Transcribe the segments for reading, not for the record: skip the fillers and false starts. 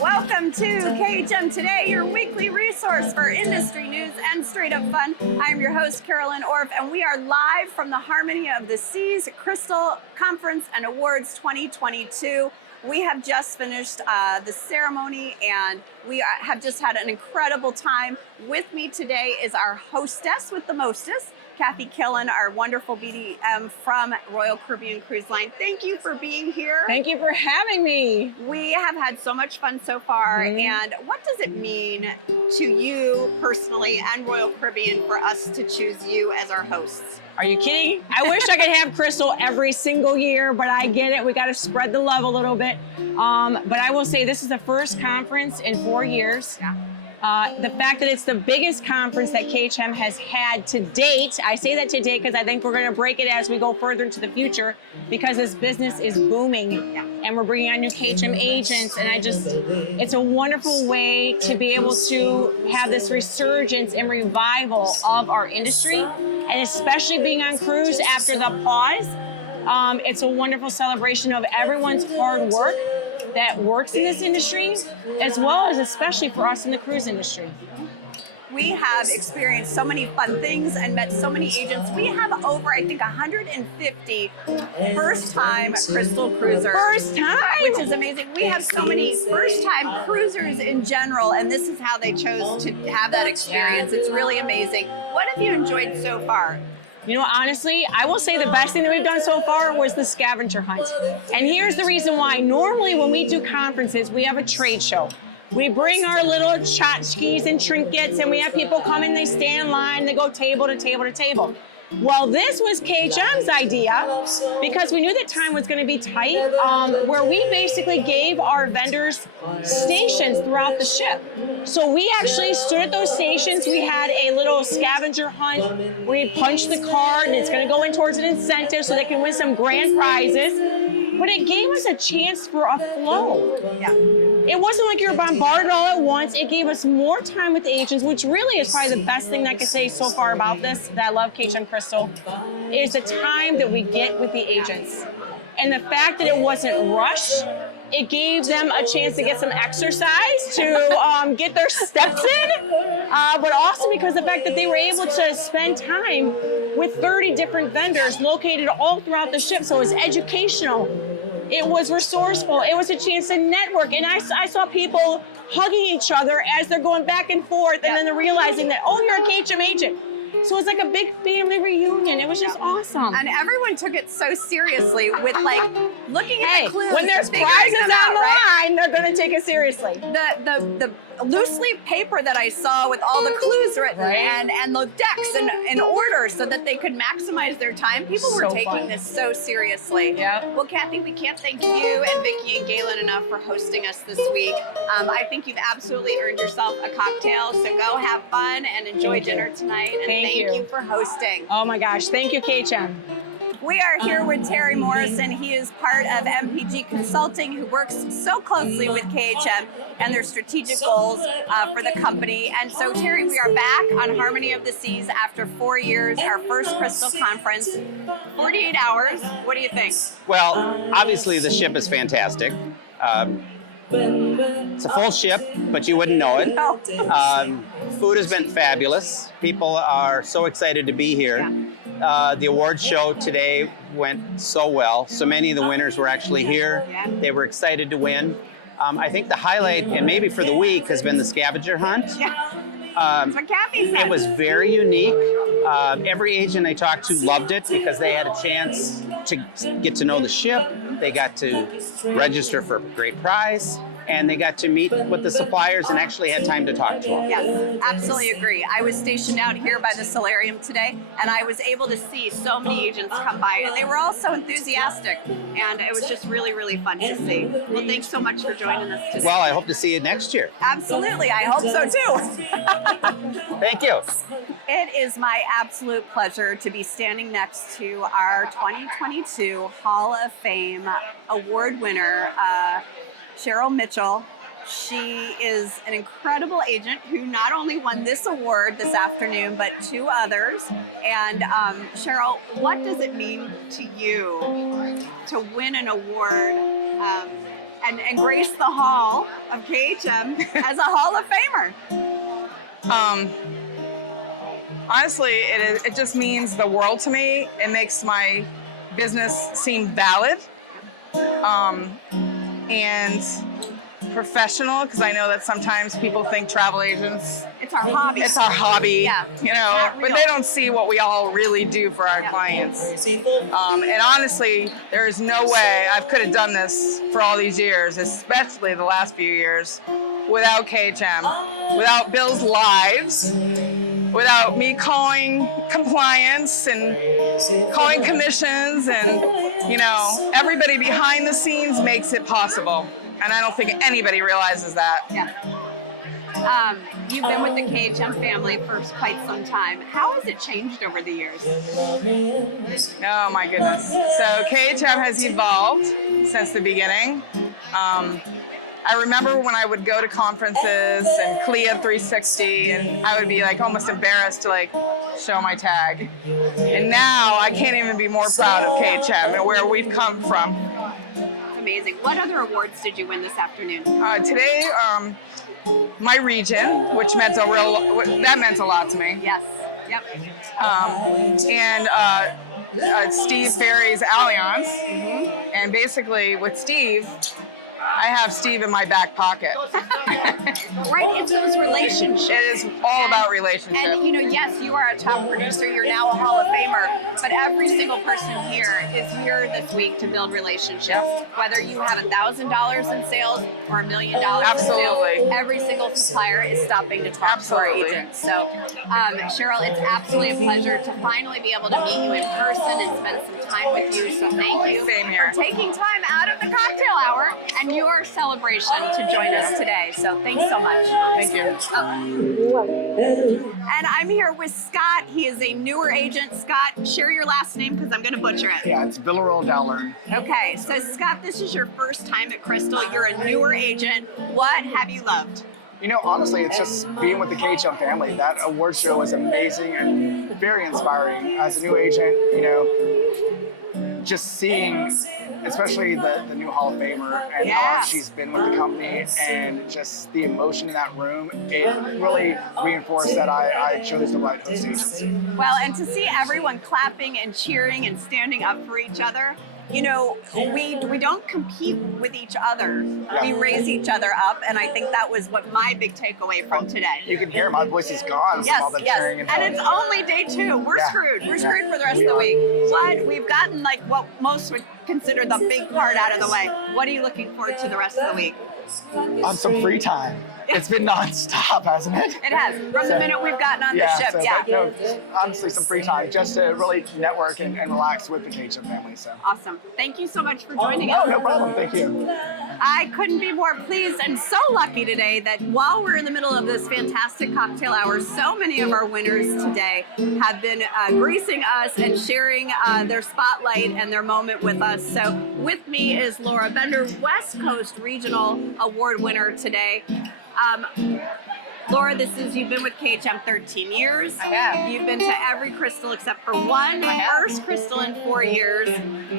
Welcome to KHM Today, your weekly resource for industry news and straight up fun. I'm your host, Carolyn, and we are live from the Harmony of the Seas Crystal Conference and Awards 2022. We have just finished the ceremony and we have just had an incredible time. With me today is our hostess with the mostest, Kathy Killen, our wonderful BDM from Royal Caribbean Cruise Line. Thank you for being here. Thank you for having me. We have had so much fun so far. And what does it mean to you personally and Royal Caribbean for us to choose you as our hosts? Are you kidding? I wish I could have Crystal every single year, but I get it. We got to spread the love a little bit. But I will say this is the first conference in 4 years. Yeah. The fact that it's the biggest conference that KHM has had to date, I say that to date because I think we're going to break it as we go further into the future because this business is booming and we're bringing on new KHM agents, and it's a wonderful way to be able to have this resurgence and revival of our industry, and especially being on cruise after the pause. It's a wonderful celebration of everyone's hard work that works in this industry, as well as especially for us in the cruise industry. We have experienced so many fun things and met so many agents. We have over, I think, 150 first-time Crystal cruisers. First time! Which is amazing. We have so many first-time cruisers in general, and this is how they chose to have that experience. It's really amazing. What have you enjoyed so far? You know, honestly, I will say the best thing that we've done so far was the scavenger hunt. And here's the reason why. Normally when we do conferences, we have a trade show. We bring our little tchotchkes and trinkets, and we have people come in, they stand in line, they go table to table to table. Well, this was KHM's idea because we knew that time was going to be tight, where we basically gave our vendors stations throughout the ship. So we actually stood at those stations. We had a little scavenger hunt where you punch the card and it's going to go in towards an incentive so they can win some grand prizes. But it gave us a chance for a flow. Yeah. It wasn't like you were bombarded all at once. It gave us more time with the agents, which really is probably the best thing that I could say so far about this, that I love KHM Crystal, is the time that we get with the agents. And the fact that it wasn't rushed, it gave them a chance to get some exercise, to get their steps in, but also because the fact that they were able to spend time with 30 different vendors located all throughout the ship. So it was educational. It was resourceful. It was a chance to network. And I saw people hugging each other as they're going back and forth, and then they're realizing that, oh, you're a KHM agent. So it's like a big family reunion. It was just awesome. And everyone took it so seriously with like looking at the clues. When there's prizes on the line, they're going to take it seriously. The loose leaf paper that I saw with all the clues written and the decks in order so that they could maximize their time. People were taking this so seriously. Yeah. Well, Kathy, we can't thank you and Vicky and Galen enough for hosting us this week. I think you've absolutely earned yourself a cocktail, so go have fun and enjoy dinner tonight. And thank you for hosting. Oh my gosh, thank you, KHM. We are here with Terry Morrison. He is part of MPG Consulting, who works so closely with KHM and their strategic goals for the company. And so, Terry, we are back on Harmony of the Seas after 4 years, our first Crystal Conference, 48 hours. What do you think? Well, obviously the ship is fantastic. It's a full ship, but you wouldn't know it. No. Food has been fabulous. People are so excited to be here. The awards show today went so well. So many of the winners were actually here. They were excited to win. I think the highlight, and maybe for the week, has been the scavenger hunt. That's what Kathy said. It was very unique. Every agent I talked to loved it because they had a chance to get to know the ship. They got to register for a great prize, and they got to meet with the suppliers and actually had time to talk to them. Yes, absolutely agree. I was stationed out here by the solarium today, and I was able to see so many agents come by, and they were all so enthusiastic, and it was just really, really fun to see. Well, thanks so much for joining us today. Well, I hope to see you next year. Absolutely, I hope so too. Thank you. It is my absolute pleasure to be standing next to our 2022 Hall of Fame award winner, Cheryl Mitchell. She is an incredible agent who not only won this award this afternoon, but 2 others. And Cheryl, what does it mean to you to win an award and grace the hall of KHM as a Hall of Famer? Honestly, it just means the world to me. It makes my business seem valid and professional, because I know that sometimes people think travel agents, It's our hobby. it's our hobby, Yeah. you know, Not real. but they don't see what we all really do for our clients. And honestly, there is no way I could have done this for all these years, especially the last few years, without KHM, without Bill's lives, without me calling compliance and calling commissions, and, you know, everybody behind the scenes makes it possible. And I don't think anybody realizes that. Yeah. You've been with the KHM family for quite some time. How has it changed over the years? Oh my goodness. So KHM has evolved since the beginning. I remember when I would go to conferences and CLIA 360, and I would be like almost embarrassed to like show my tag. And now I can't even be more proud of KHM and where we've come from. Amazing. What other awards did you win this afternoon? Today, my region, which meant meant a lot to me. Yes. Yep. And Steve Ferry's Allianz. And basically with Steve, I have Steve in my back pocket. Right, it's those relationships. It is all about relationships. And you know, yes, you are a top producer, you're now a Hall of Famer, but every single person here is here this week to build relationships. Whether you have $1,000 in sales or $1 million in sales, Absolutely. every single supplier is stopping to talk to our Absolutely. agents. So, Cheryl, it's absolutely a pleasure to finally be able to meet you in person and spend some time with you. So thank you Same here. for taking time out of the cocktail hour and your celebration to join us today. So thanks so much. Thank you. And I'm here with Scott. He is a newer agent. Scott, share your last name because I'm going to butcher it. Yeah, it's Villarreal-Dowlearn. Okay, so Scott, this is your first time at Crystal. You're a newer agent. What have you loved? You know, honestly, it's just being with the KHM family. That award show was amazing and very inspiring. As a new agent, you know, just seeing, especially the new Hall of Famer and how long she's been with the company, and just the emotion in that room, it really reinforced that I chose the right host agency. Well, and to see everyone clapping and cheering and standing up for each other, you know, we don't compete with each other. Yeah. We raise each other up, and I think that was what my big takeaway from today. You can hear my voice is gone from all the cheering. And it's only day 2. We're Yeah. screwed. We're Yeah. screwed for the rest We of the are. week. But we've gotten like what most would consider the big part out of the way. What are you looking forward to the rest of the week? On some free time. It's been nonstop, hasn't it? It has. From the minute we've gotten on the ship, but no, honestly, some free time just to really network and relax with the KHM family. So. Awesome. Thank you so much for joining Oh, us. no problem. Thank you. I couldn't be more pleased and so lucky today that while we're in the middle of this fantastic cocktail hour, so many of our winners today have been gracing us and sharing their spotlight and their moment with us. So with me is Laura Bender, West Coast Regional Award winner today. Laura, you've been with KHM 13 years. I have. You've been to every Crystal except for one. I have. First Crystal in 4 years.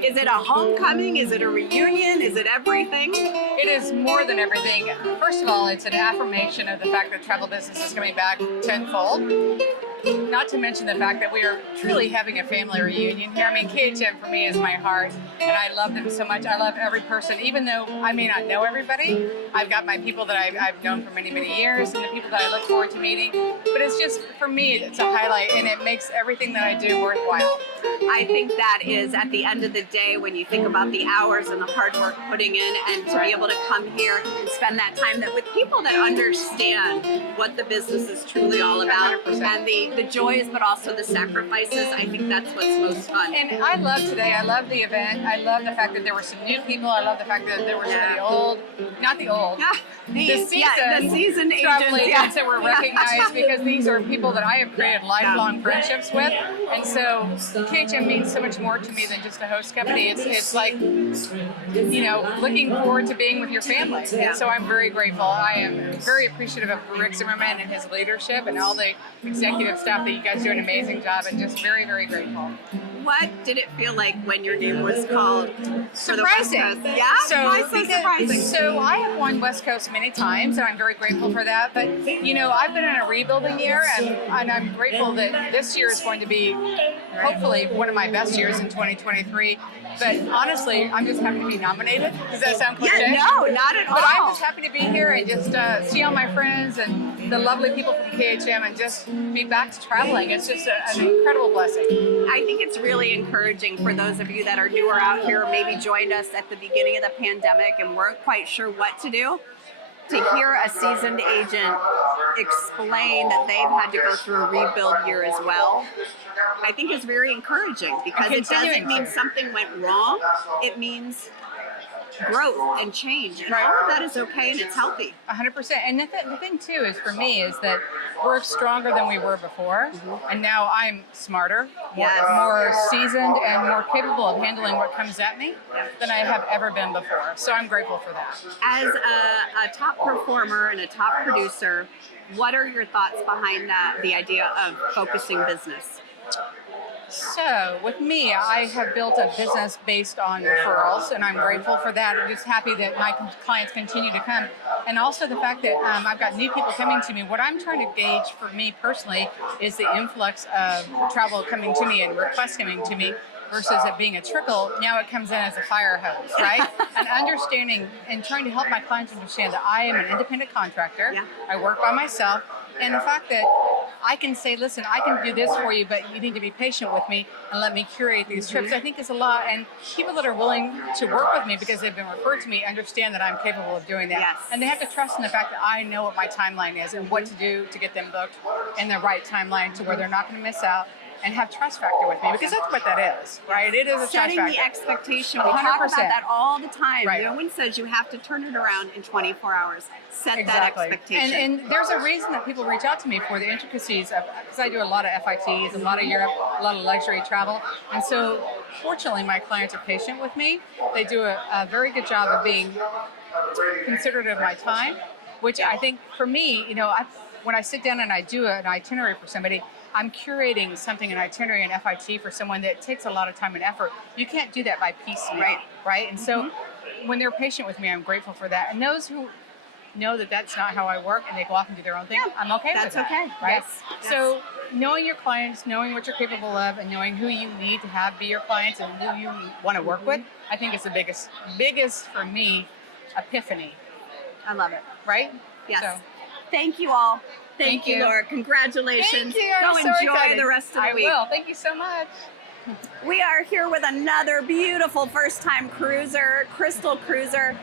Is it a homecoming? Is it a reunion? Is it everything? It is more than everything. First of all, it's an affirmation of the fact that travel business is coming back tenfold. Not to mention the fact that we are truly having a family reunion here. I mean, KHM for me is my heart, and I love them so much. I love every person, even though I may not know everybody. I've got my people that I've known for many, many years, and the people that I look forward to meeting. But it's just, for me, it's a highlight, and it makes everything that I do worthwhile. I think that is, at the end of the day, when you think about the hours and the hard work putting in, and to be able to come here and spend that time that with people that understand what the business is truly all about, 100%. and the joys, but also the sacrifices. I think that's what's most fun. And I love today. I love the event. I love the fact that there were some new people. I love the fact that there were some of the old, not the old, the seasoned travel agents, agents that were recognized, because these are people that I have created lifelong friendships with. And so KHM KHM means so much more to me than just a host company. It's like, you know, looking forward to being with your family. And so I'm very grateful. I am very appreciative of Rick Zimmerman and his leadership and all the executive staff that you guys do an amazing job, and just very, very grateful. What did it feel like when your name was called for the West Surprising. Coast? Yeah? Why so surprising? So I have won West Coast many times, and I'm very grateful for that. But, you know, I've been in a rebuilding year, and I'm grateful that this year is going to be hopefully one of my best years in 2023. But honestly, I'm just happy to be nominated. Does that sound cliche? Yeah, no, not at all. But I'm just happy to be here and just see all my friends and the lovely people from KHM and just be back to traveling. It's just an incredible blessing. I think it's really encouraging for those of you that are newer out here, maybe joined us at the beginning of the pandemic and weren't quite sure what to do, to hear a seasoned agent explain that they've had to go through a rebuild year as well, I think is very encouraging, because it doesn't mean something went wrong. It means growth and change, and all of that is okay and it's healthy. 100%. And the thing too is, for me, is that we're stronger than we were before, and now I'm smarter, more seasoned, and more capable of handling what comes at me than I have ever been before. So I'm grateful for that. As a top performer and a top producer, what are your thoughts behind the idea of focusing business? So with me, I have built a business based on referrals, and I'm grateful for that. I'm just happy that my clients continue to come. And also the fact that I've got new people coming to me. What I'm trying to gauge for me personally is the influx of travel coming to me and requests coming to me versus it being a trickle. Now it comes in as a fire hose, right? And understanding and trying to help my clients understand that I am an independent contractor. Yeah. I work by myself. And the fact that I can say, listen, I can do this for you, but you need to be patient with me and let me curate these trips, I think is a lot. And people that are willing to work with me because they've been referred to me understand that I'm capable of doing that. Yes. And they have to trust in the fact that I know what my timeline is and what to do to get them booked in the right timeline to where they're not going to miss out, and have trust factor with me, because that's what that is, right? It is a trust factor. Setting the expectation. We talk about that all the time. Right. No one says you have to turn it around in 24 hours. Set that expectation. And there's a reason that people reach out to me for the intricacies of, because I do a lot of FITs, a lot of Europe, a lot of luxury travel. And so fortunately, my clients are patient with me. They do a very good job of being considerate of my time, which I think for me, you know, when I sit down and I do an itinerary for somebody, I'm curating something, an itinerary, an FIT for someone that takes a lot of time and effort. You can't do that by piecemeal, right? And so when they're patient with me, I'm grateful for that. And those who know that that's not how I work and they go off and do their own thing, I'm okay with that. That's okay, right? Yes. So knowing your clients, knowing what you're capable of, and knowing who you need to have be your clients and who you want to work with, I think is the biggest for me, epiphany. I love it. Right? Yes. So. Thank you all. Thank you, you. Laura. Congratulations. Thank you. Go I'm so enjoy excited. the rest of the week. I will. Thank you so much. We are here with another beautiful first-time cruiser, Crystal Cruiser.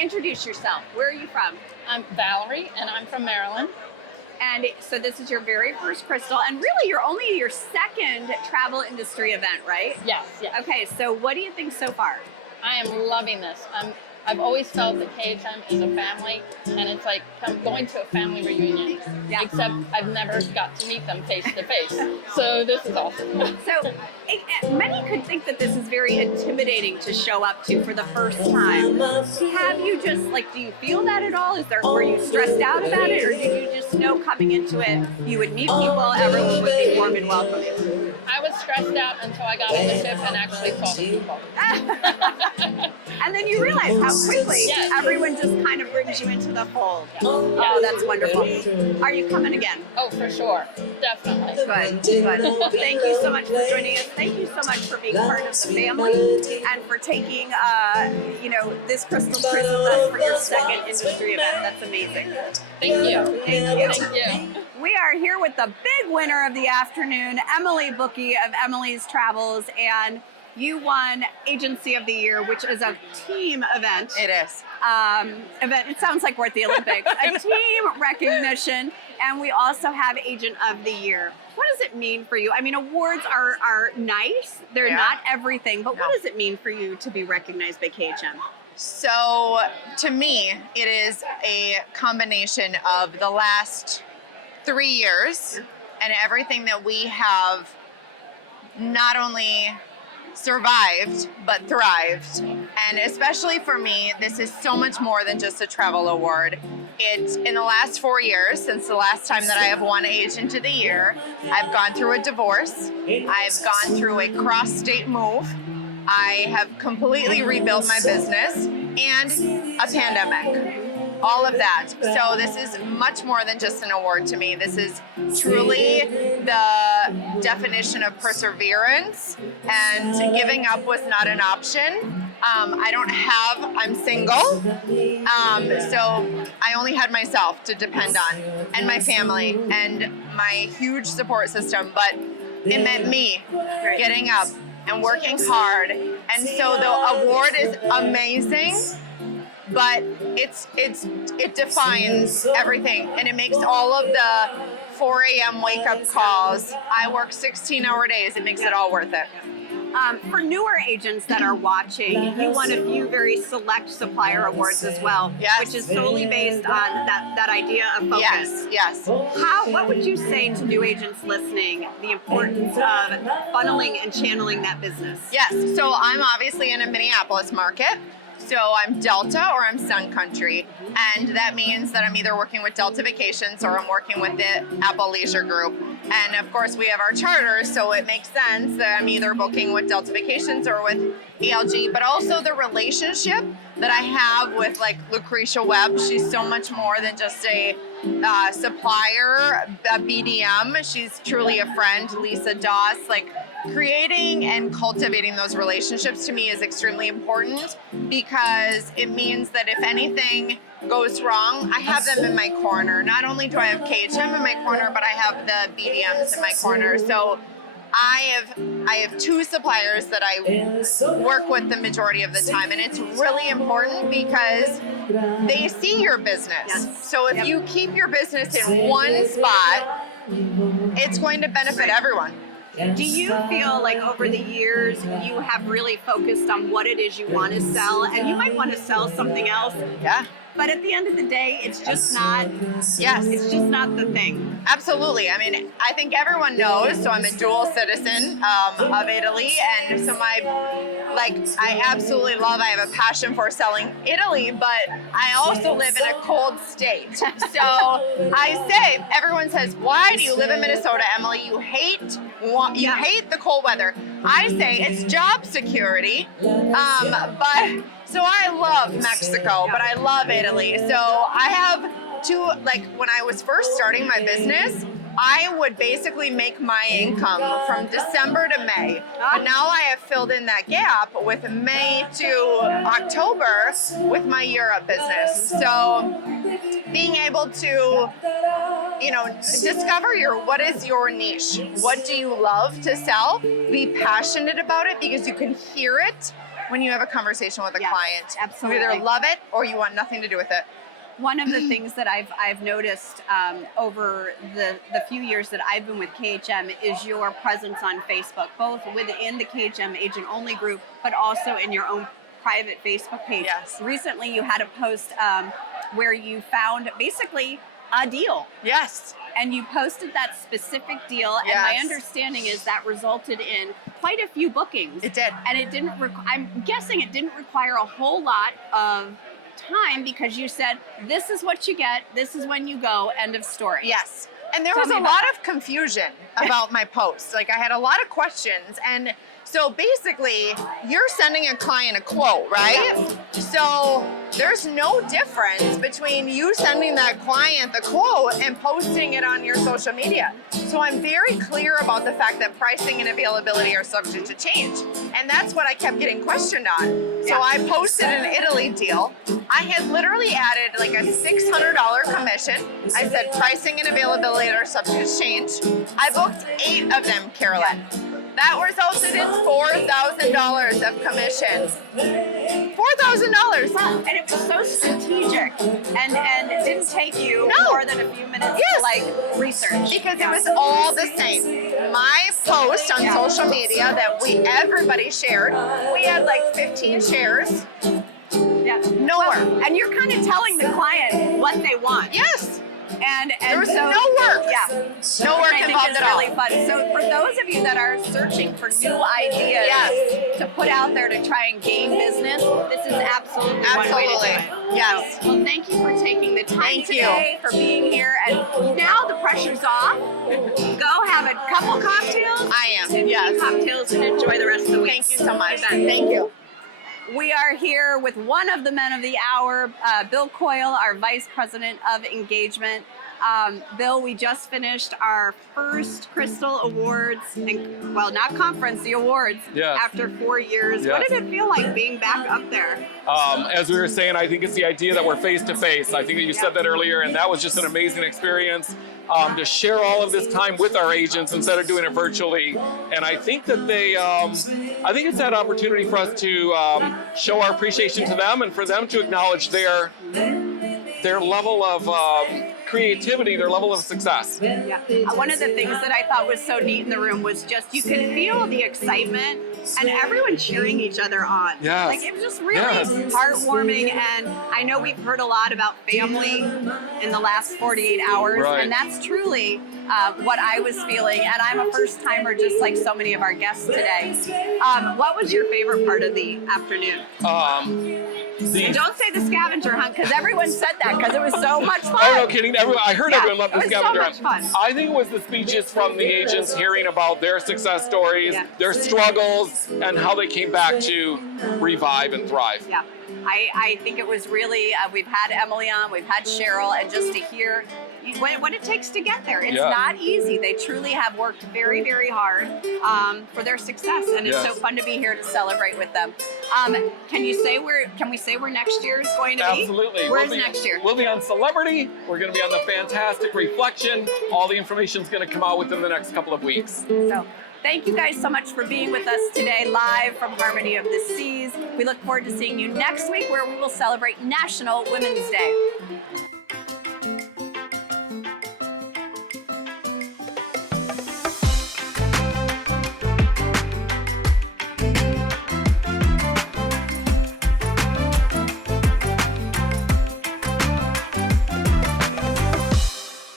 Introduce yourself. Where are you from? I'm Valerie, and I'm from Maryland. And so this is your very first Crystal, and really your second travel industry event, right? Yes. Okay, so what do you think so far? I am loving this. I've always felt that KHM is a family, and it's like going to a family reunion. Yeah. Except I've never got to meet them face to face. So this is awesome. So many could think that this is very intimidating to show up to for the first time. Have you just, do you feel that at all? Were you stressed out about it, or did you just know coming into it you would meet people, everyone would be warm and welcoming? I was stressed out until I got on the ship and actually saw the people. And then you realize how quickly everyone just kind of brings you into the fold. Oh, that's wonderful. Are you coming again? Oh, for sure. Definitely. Good. Thank you so much for joining us. Thank you so much for being part of the family and for taking, this Crystal Cruise with us for your second industry event. That's amazing. Thank you. Thank you. We are here with the big winner of the afternoon, Emily Bookey of Emily's Travels, and you won Agency of the Year, which is a team event. It is. It sounds like we're at the Olympics. A team recognition, and we also have Agent of the Year. What does it mean for you? I mean, awards are nice. They're not everything, but what does it mean for you to be recognized by KHM? So, to me, it is a combination of the last 3 years and everything that we have not only survived, but thrived. And especially for me, this is so much more than just a travel award. It's in the last 4 years, since the last time that I have won Agent of the Year, I've gone through a divorce, I've gone through a cross-state move, I have completely rebuilt my business, and a pandemic. All of that. So this is much more than just an award to me. This is truly the definition of perseverance, and giving up was not an option. I'm single, so I only had myself to depend on, and my family, and my huge support system, but it meant me getting up and working hard. And so the award is amazing, but it defines everything, and it makes all of the 4 a.m. wake-up calls. I work 16-hour days. It makes it all worth it. For newer agents that are watching, you won a few very select supplier awards as well, Yes. which is solely based on that idea of focus. Yes. What would you say to new agents listening, the importance of funneling and channeling that business? Yes. So I'm obviously in a Minneapolis market. So I'm Delta or I'm Sun Country. And that means that I'm either working with Delta Vacations or I'm working with the Apple Leisure Group. And of course we have our charters, so it makes sense that I'm either booking with Delta Vacations or with ALG, but also the relationship that I have with like Lucretia Webb. She's so much more than just a supplier, a BDM. She's truly a friend. Lisa Doss, like creating and cultivating those relationships to me is extremely important, because it means that if anything goes wrong, I have them in my corner. Not only do I have KHM in my corner, but I have the BDMs in my corner. So I have 2 suppliers that I work with the majority of the time, and it's really important because they see your business. Yes. So if you keep your business in one spot, it's going to benefit everyone. Do you feel like over the years you have really focused on what it is you want to sell, and you might want to sell something else, Yeah. but at the end of the day, it's just not. Yes. It's just not the thing. Absolutely. I mean, I think everyone knows, so I'm a dual citizen of Italy, and so I absolutely love, I have a passion for selling Italy, but I also live in a cold state. So I say, everyone says, why do you live in Minnesota, Emily? You hate the cold weather. I say it's job security, but so I love Mexico, but I love Italy. So I have when I was first starting my business, I would basically make my income from December to May. But now I have filled in that gap with May to October with my Europe business. So being able to, discover what is your niche? What do you love to sell? Be passionate about it, because you can hear it when you have a conversation with a client. Absolutely. You either love it or you want nothing to do with it. One of the things that I've noticed over the few years that I've been with KHM is your presence on Facebook, both within the KHM Agent Only group, but also in your own private Facebook page. Yes. Recently, you had a post where you found basically a deal. Yes. And you posted that specific deal, and my understanding is that resulted in quite a few bookings. It did. And it didn't. I'm guessing it didn't require a whole lot of time, because you said, this is what you get, this is when you go, end of story. Yes. And there was a lot of confusion about my post. I had a lot of questions, and so basically, you're sending a client a quote, right? So there's no difference between you sending that client the quote and posting it on your social media. So I'm very clear about the fact that pricing and availability are subject to change. And that's what I kept getting questioned on. So I posted an Italy deal. I had literally added a $600 commission. I said pricing and availability are subject to change. I booked 8 of them, Carolyn. That resulted in $4,000 of commission. $4,000. And it was so strategic, and it didn't take you more than a few minutes to research. Because it was all the same. My post on social media that everybody shared, we had 15 shares. Yeah. Nowhere. And you're kind of telling the client what they want. Yes. And There was so, no work. Yeah. No work I think involved it's at all. really fun. So for those of you that are searching for new ideas Yes. to put out there to try and gain business, this is absolutely one way to do Absolutely. it. Yes. Well, thank you for taking the time Thank you. today, for being here. And now the pressure's off. Go have a couple cocktails. I am, 15 yes. cocktails and enjoy the rest of the week. Thank you so much. Thank you. We are here with one of the men of the hour, Bill Coyle, our Vice President of Engagement. Bill, we just finished our first Crystal Awards, and, well, not conference, the awards, Yes. after 4 years. Yes. What did it feel like being back up there? As we were saying, I think it's the idea that we're face to face. I think that you said that earlier, and that was just an amazing experience to share all of this time with our agents instead of doing it virtually. And I think that I think it's that opportunity for us to show our appreciation to them and for them to acknowledge their level of creativity, their level of success. Yeah. One of the things that I thought was so neat in the room was just you could feel the excitement and everyone cheering each other on. Yes. Like it was just really Yes. heartwarming. And I know we've heard a lot about family in the last 48 hours, Right. and that's truly what I was feeling. And I'm a first timer, just like so many of our guests today. What was your favorite part of the afternoon? And don't say the scavenger hunt, because everyone said that because it was so much fun. Oh, no kidding. I heard Yeah, everyone loved it the was so scavenger much hunt. fun. I think it was the speeches from the agents hearing about their success stories, Yeah. their struggles, and how they came back to revive and thrive. Yeah, I think it was really, we've had Emily on, we've had Cheryl, and just to hear what it takes to get there. It's Yeah. not easy. They truly have worked very, very hard for their success, and it's Yes. so fun to be here to celebrate with them. Can we say where next year is going to be? Absolutely. Where's next year? We'll be on Celebrity. We're going to be on the Fantastic Reflection. All the information is going to come out within the next couple of weeks. So thank you guys so much for being with us today, live from Harmony of the Seas. We look forward to seeing you next week, where we will celebrate National Women's Day.